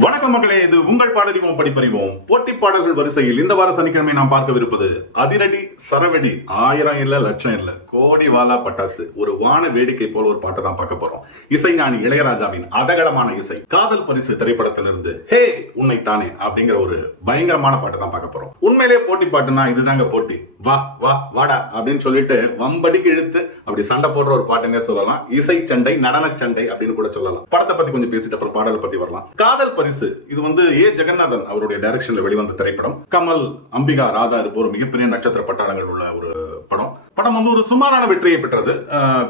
வணக்கம் மக்களே, இது உங்கள் பாடறிவோம் படிப்பறிவோம் போட்டி பாடல்கள் வரிசையில் இந்த வார சனிக்கிழமை நாம் பார்க்கவிருப்பது அதிரடி சரவெடி. 1000 இல்ல, லட்சம் இல்ல, கோடி வாலா பட்டாசு, ஒரு வான வேடிக்கை போல ஒரு பாட்டை தான் பார்க்க போறோம். இசைஞானி இளையராஜாவின் அதகலமான இசை. காதல் பரிசு திரைப்படத்திலிருந்து ஹே உன்னை தானே அப்படிங்கிற ஒரு பயங்கரமான பாட்டை தான் பார்க்க போறோம். உண்மையிலே போட்டி பாட்டுனா இதுதாங்க போட்டி. வா வா வாடா அப்படின்னு சொல்லிட்டு வம்படிக்கு இழுத்து அப்படி சண்டை போடுற ஒரு பாட்டுன்னே சொல்லலாம். இசை சண்டை, நடன சண்டை அப்படின்னு கூட சொல்லலாம். படத்தை பத்தி கொஞ்சம் பேசிட்டு அப்புறம் பாடலை பத்தி வரலாம். காதல் பரிசு இது வந்து ஏ ஜெகநாதன் அவருடைய டைரக்ஷன்ல வெளிவந்த திரைப்படம். கமல், அம்பிகா, ராதா இருப்ப ஒரு மிகப்பெரிய நட்சத்திர பட்டாளங்கள் உள்ள ஒரு படம் வந்து ஒரு சுமாரான வெற்றியை பெற்றது.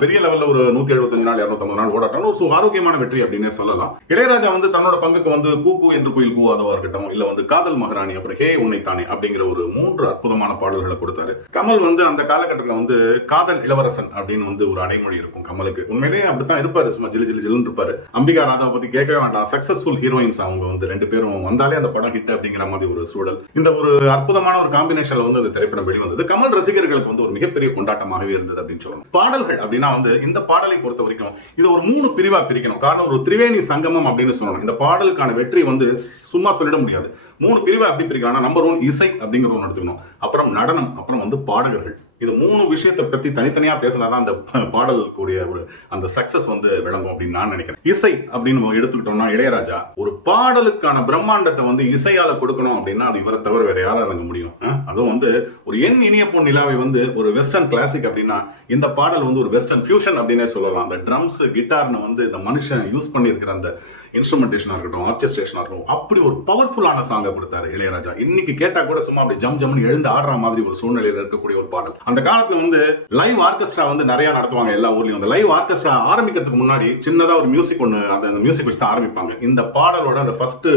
பெரிய லெவல்ல ஒரு 175 நாள் 250 நாள் ஓடாட்டம் ஒரு ஆரோக்கியமான வெற்றி அப்படின்னே சொல்லலாம். இளையராஜா வந்து தன்னோட பங்குக்கு வந்து கூக்கு என்று குயில் கூவாதவா இருக்கட்டும், இல்ல வந்து காதல் மகாராணி, அப்புறம் ஹே உன்னை தானே அப்படிங்கிற ஒரு 3 அற்புதமான பாடல்களை கொடுத்தாரு. கமல் வந்து அந்த காலகட்டத்தில் வந்து காதல் இளவரசன் அப்படின்னு வந்து ஒரு அடைமொழி இருக்கும் கமலுக்கு. உண்மையிலேயே அப்படித்தான் இருப்பாரு, சும்மா ஜிலு ஜிலு ஜிலுன்னு இருப்பாரு. அம்பிகா, ராதாவை பத்தி கேட்கவே வேண்டாம். சக்சஸ்ஃபுல் ஹீரோயின்ஸ் அவங்க வந்து 2 பேரும் வந்தாலே அந்த படம் ஹிட் அப்படிங்கிற மாதிரி ஒரு சூழல். இந்த ஒரு அற்புதமான ஒரு காம்பினேஷன்ல வந்து அந்த திரைப்படம் வெளிவந்தது. கமல் ரசிகர்களுக்கு வந்து ஒரு மிகப்பெரிய கொண்டாட்டமாகவே இருந்தது அப்படின்னு சொல்லணும். பாடல்கள் அப்படின்னா வந்து இந்த பாடலை பொறுத்த வரைக்கும் இது ஒரு 3 பிரிவா பிரிக்கணும். காரணம் ஒரு திரிவேணி சங்கமம் அப்படின்னு சொல்லணும். இந்த பாடலுக்கான வெற்றி வந்து சும்மா சொல்லிட முடியாது. 3 பிரிவா அப்படி பிரிக்கலாம். நம்பர் 1 இசை அப்படிங்கிற ஒன்று எடுத்துக்கணும். அப்புறம் நடனம், அப்புறம் வந்து பாடகர்கள். இது 3 விஷயத்தை பத்தி தனித்தனியா பேசினாதான் அந்த பாடல் கூடிய ஒரு அந்த சக்சஸ் வந்து விளங்கும் அப்படின்னு நான் நினைக்கிறேன். இசை அப்படின்னு எடுத்துக்கிட்டோம்னா இளையராஜா ஒரு பாடலுக்கான பிரம்மாண்டத்தை வந்து இசையால கொடுக்கணும் அப்படின்னா அது இவரை தவிர வேற யாரும் இறங்க முடியும். அதுவும் வந்து ஒரு என் இனிய பொன் நிலாவை வந்து ஒரு வெஸ்டர்ன் கிளாசிக் அப்படின்னா இந்த பாடல் வந்து ஒரு வெஸ்டர்ன் ஃபியூஷன் அப்படின்னே சொல்லலாம். அந்த ட்ரம்ஸ், கிட்டார்னு வந்து இந்த மனுஷன் யூஸ் பண்ணி இருக்கிற அந்த இன்ஸ்ட்ருமெண்டேஷனா இருக்கட்டும், ஆர்கெஸ்ட்ரேஷனா இருக்கட்டும், அப்படி ஒரு பவர்ஃபுல்லான சாங்கை கொடுத்தாரு இளையராஜா. இன்னைக்கு கேட்டா கூட சும்மா அப்படி ஜம் ஜம்னு எழுந்து ஆடுற மாதிரி ஒரு சூழ்நிலையில் இருக்கக்கூடிய ஒரு பாடல். அந்த காலத்துல வந்து லைவ் ஆர்கெஸ்ட்ரா வந்து நிறைய நடத்துவாங்க எல்லா ஊர்லயும். அந்த லைவ் ஆர்கெஸ்ட்ரா ஆரம்பிக்கிறதுக்கு முன்னாடி சின்னதா ஒரு மியூசிக் ஒன்று அந்த மியூசிக் வச்சு தான் ஆரம்பிப்பாங்க. இந்த பாடலோட அந்த ஃபர்ஸ்ட்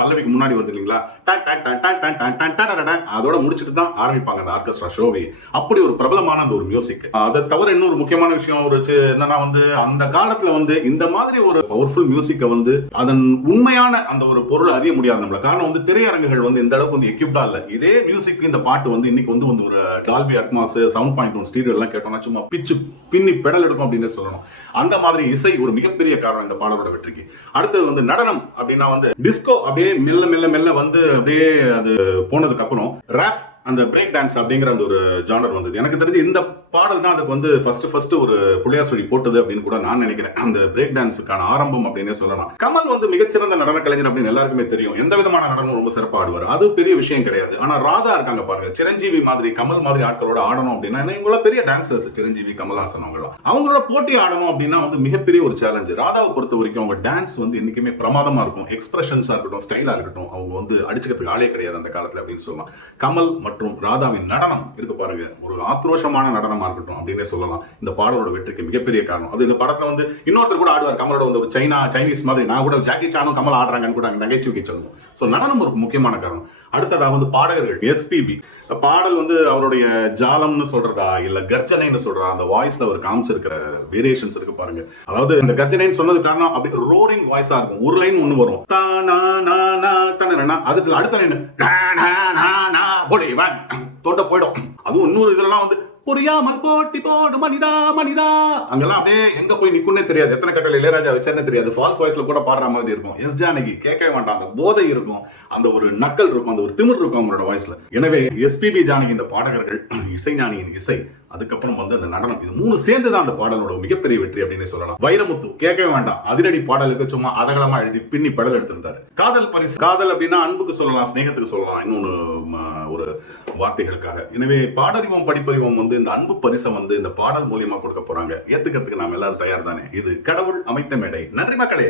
பல்லவிக்கு முன்னாடி வருது இல்லைங்களா, அதோட முடிச்சுட்டு தான் ஆரம்பிப்பாங்க அந்த ஆர்கெஸ்ட்ரா ஷோவே. அப்படி ஒரு பிரபலமான அந்த ஒரு மியூசிக். அதை தவிர இன்னொரு முக்கியமான விஷயம் ஒரு என்னன்னா வந்து அந்த காலத்துல வந்து இந்த மாதிரி ஒரு பவர்ஃபுல் மியூசிக்கை வந்து அதன் உண்மையான அந்த ஒரு பொருளை அறிய முடியாது நம்மள. காரணம் வந்து திரையரங்குகள் வந்து இந்த அளவுக்கு வந்து எக்யூப்டா இல்ல. இதே மியூசிக் இந்த பாட்டு வந்து இன்னைக்கு வந்து ஒரு டால்பி அட்மாஸ், 7.1 ஸ்டீரியோ எல்லாம் கேட்டோம்னா சும்மா பிச்சு பின்னி பெடல் எடுக்கும் அப்படின்னு சொல்லணும். அந்த மாதிரி இசை ஒரு மிகப்பெரிய காரணம் இந்த பாடலோட வெற்றிக்கு. அடுத்தது வந்து நடனம் அப்படின்னா வந்து டிஸ்கோ அப்படியே மெல்ல மெல்ல மெல்ல வந்து அப்படியே அது போனதுக்கு அப்புறம் ராப், அந்த பிரேக் டான்ஸ் அப்படிங்கிற அந்த ஒரு ஜானர் வந்தது. எனக்கு தெரிஞ்சு இந்த பாடல் தான் அதுக்கு வந்து ஃபர்ஸ்ட் ஒரு புள்ளியார் சொல்லி போட்டது அப்படின்னு கூட நான் நினைக்கிறேன். அந்த பிரேக் டான்ஸுக்கான ஆரம்பம் அப்படின்னே சொல்லலாம். கமல் வந்து மிகச்சிறந்த நடன கலைஞர் அப்படின்னு எல்லாருக்குமே தெரியும். எந்த விதமான நடனம் ரொம்ப சிறப்பாக ஆடுவார், அது பெரிய விஷயம் கிடையாது. ஆனா ராதா இருக்காங்க பாருங்க, சிரஞ்சீவி மாதிரி கமல் மாதிரி ஆட்களோட ஆடணும் அப்படின்னா இவங்கள பெரிய டான்சர்ஸ், சிரஞ்சீவி, கமல்ஹாசன் அவங்களோட போட்டி ஆடணும் அப்படின்னா வந்து மிகப்பெரிய ஒரு சேலஞ்சு. ராதாவை பொறுத்த வரைக்கும் அவங்க டான்ஸ் வந்து என்னைக்குமே பிரமாதமா இருக்கும். எக்ஸ்பிரஷன்ஸா இருக்கட்டும், ஸ்டைலா இருக்கட்டும், அவங்க வந்து அடிச்சுக்கிறதுக்கு ஆளே கிடையாது அந்த காலத்துல அப்படின்னு சொல்லலாம். கமல் மற்றும் ராதாவின் நடனம் இருக்கு பாருங்க, ஒரு ஆக்ரோஷமான நடனமா இருக்கட்டும் அப்படின்னே சொல்லலாம். இந்த பாடலோட வெற்றிக்கு மிகப்பெரிய காரணம். அது இந்த படத்துல வந்து இன்னொருத்தர் கூட ஆடுவார் கமலோட வந்து ஒரு சைனீஸ் மாதிரி. நான் கூட ஜாக்கி சானும் கமல் ஆடுறாங்கன்னு கூட நகைச்சுவை சொல்லணும். ஸோ நடனம் ஒரு முக்கியமான காரணம். அடுத்ததாக வந்து பாடகர்கள். எஸ்பிபி பாடல் வந்து அவருடைய ஜாலம்னு சொல்றதா இல்ல கர்ஜனைன்னு சொல்றதா, அந்த வாய்ஸ்ல அவர் காமிச்சிருக்கிற வேரியேஷன்ஸ் இருக்கு பாருங்க. அதாவது இந்த கர்ஜனைன்னு சொன்னது காரணம் அப்படி ரோரிங் வாய்ஸா இருக்கும். ஒரு லைன் ஒண்ணு வரும், அதுக்கு அடுத்த லைன் தொட்ட போயிடும். அதுவும் இன்னொரு இதெல்லாம் வந்து புரியாமல் போட்டி போடு மனிதா மனிதா, அங்கெல்லாம் அப்படியே எங்க போய் நிக்குன்னே தெரியாது. எத்தனை கட்டளை இளையராஜா வச்சானே தெரியாது. ஃபால்ஸ் வாய்ஸ்ல கூட பாடுற மாதிரி இருக்கும். எஸ் ஜானகி கேட்கவே மாட்டாங்க. அந்த போதை இருக்கும், அந்த ஒரு நக்கல் இருக்கும், அந்த ஒரு திமிர் இருக்கும் அவங்களோட வாய்ஸ்ல. எனவே எஸ்பிபி, ஜானகி இந்த பாடகர்கள், இசைஞானியின் இசை, அதுக்கப்புறம் வந்து அந்த நடனம், இது 3 சேர்ந்து தான் அந்த பாடலோட மிகப்பெரிய வெற்றி அப்படின்னு சொல்லலாம். வைரமுத்து கேட்கவே வேண்டாம், அதிரடி பாடலுக்கு சும்மா அதகலமா எழுதி பின்னி படல் எடுத்திருந்தாரு. காதல் பரிசு, காதல் அப்படின்னா அன்புக்கு சொல்லலாம், ஸ்நேகத்துக்கு சொல்லலாம், இன்னொன்னு ஒரு வார்த்தைகளுக்காக. எனவே பாடறிவோம் படிப்பறிவோம் வந்து இந்த அன்பு பரிசை வந்து இந்த பாடல் மூலியமா கொடுக்க போறாங்க. ஏத்துக்கிறதுக்கு நாம எல்லாரும் தயார் தானே? இது கடவுள் அமைத்த மேடை. நன்றி மக்களே.